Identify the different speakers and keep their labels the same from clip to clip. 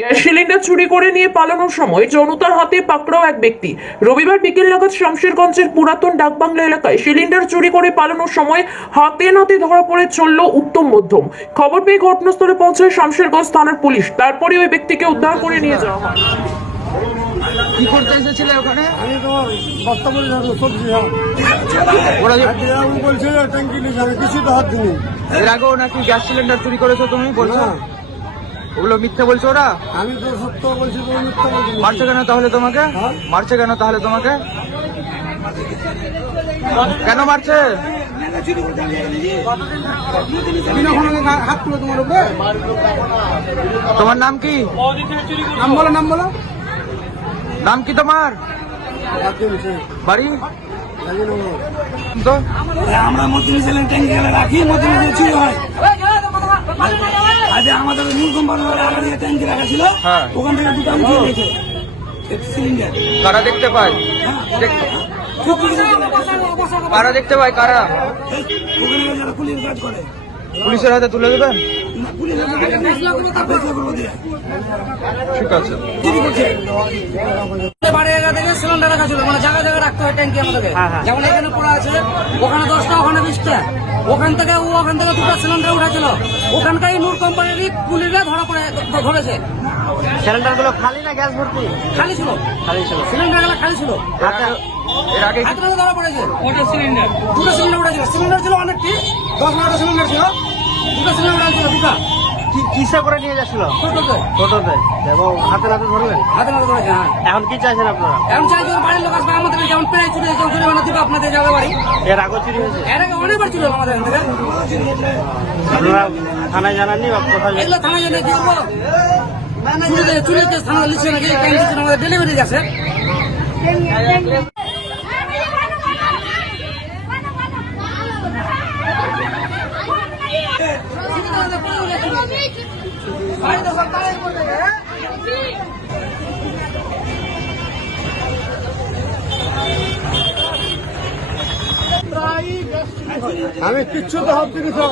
Speaker 1: Gas cylinder চুরি করে নিয়ে পালানোর সময় জনতার হাতে পাকড়াও এক ব্যক্তি। রবিবার বিকেল নাগাদ শামশেরগঞ্জের পুরাতন ডাকবাংলা এলাকায় সিলিন্ডার চুরি করে পালানোর সময় হাতে নাতে ধরা পড়ে চলল উত্তম মধ্যম। খবর পেয়ে ঘটনাস্থলে পৌঁছায় শামশেরগঞ্জ থানার পুলিশ। তারপরে ওই ব্যক্তিকে উদ্ধার করে নিয়ে যাওয়া হয়।
Speaker 2: কি করতে এসেছিলে ওখানে?
Speaker 3: আমি তো বস্তা বলে যাব সবজি
Speaker 2: ওরা
Speaker 3: ট্যাঙ্কি নিয়ে যাবে কিছু তো হাত দিনি
Speaker 2: এর আগেও নাকি গ্যাস সিলিন্ডার চুরি করেছ তুমি বলছো। ওগুলো মিথ্যে বলছো ওরা
Speaker 3: আমি তো সত্য বলছি তো মিথ্যা বলছি
Speaker 2: মারছে কেন তাহলে তোমাকে
Speaker 3: হ্যাঁ?
Speaker 2: মারছে কেন তাহলে তোমাকে কেন মারছে
Speaker 3: তোমার
Speaker 2: নাম কি
Speaker 3: নাম বলো নাম বলো
Speaker 2: নাম কি তোমার বাড়ি
Speaker 3: আমরা মধ্যে রাখি মধ্যে মধ্যে চুরি হয় আজ আমাদের মূল কোম্পানি আগে ট্যাঙ্কি রাখা ছিল
Speaker 2: হ্যাঁ।
Speaker 3: ওখান থেকে দুটো আমি গেছে সিলিন্ডার
Speaker 2: কারা দেখতে পায়? কারা দেখতে পায়? কারা?
Speaker 3: ওখানে যারা পুলিশ কাজ করে।
Speaker 2: পুলিশের হাতে তুলে দেবেন? ঠিক আছে।
Speaker 4: বাড়ি এলাকা থেকে সিলিন্ডার রাখা ছিল। মানে জায়গা জায়গা রাখতে হয় ট্যাঙ্কি আমাদেরকে। যেমন এখানে পড়া আছে ওখানে দশটা ওখানে বিশটা। ওখান থেকে ও ওখান থেকে দুটো সিলিন্ডার উঠেছিল। ওখানকারই নূর কোম্পানির পুলিশরা ধরা পড়ে ধরেছে।
Speaker 5: সিলিন্ডারগুলো খালি না গ্যাস ভর্তি?
Speaker 4: খালি ছিল।
Speaker 5: খালি ছিল।
Speaker 4: সিলিন্ডারগুলো খালি ছিল।
Speaker 2: এর আগে
Speaker 4: হাতে ধরা পড়েছে। ওটা সিলিন্ডার দুটো সিলিন্ডার উঠেছিল। সিলিন্ডার ছিল অনেকটি। দশ বারোটা সিলিন্ডার ছিল। দুটো সিলিন্ডার উঠেছিল দুটো।
Speaker 5: কি কিসে করে নিয়ে যাচ্ছিল?
Speaker 4: টোটোতে।
Speaker 5: টোটোতে। এবং হাতে নাতে ধরলেন
Speaker 4: হাতে ধরেছে হ্যাঁ।
Speaker 5: এখন কি চাইছেন আপনারা?
Speaker 4: এখন চাই যে বাড়ির লোক আসবে আমাদের যেমন প্রায় চুরি যেমন চুরি মানে দিব আপনাদের যাবে বাড়ি।
Speaker 5: এর আগেও চুরি হয়েছে?
Speaker 4: এর আগে অনেকবার ছিল আমাদের এখান থেকে।
Speaker 5: আপনারা থানায় জানাননি বা কোথায়?
Speaker 4: এগুলো থানায় জন্য কি করব চুরিতে চুরিতে থানা লিখছে নাকি লিখছে আমাদের ডেলিভারি গেছে
Speaker 3: আমি কিচ্ছু তো সব কিছু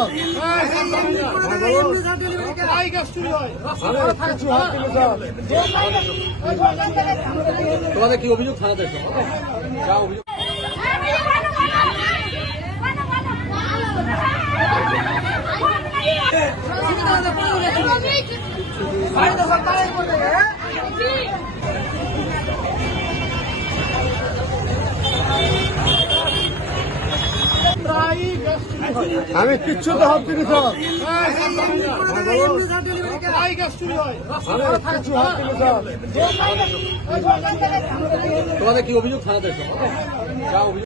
Speaker 3: হাত দিনি সব
Speaker 2: তোমাদের কি অভিযোগ
Speaker 3: আমি কিচ্ছু তো দিনি সব
Speaker 2: তোমাদের কি অভিযোগ থানাতে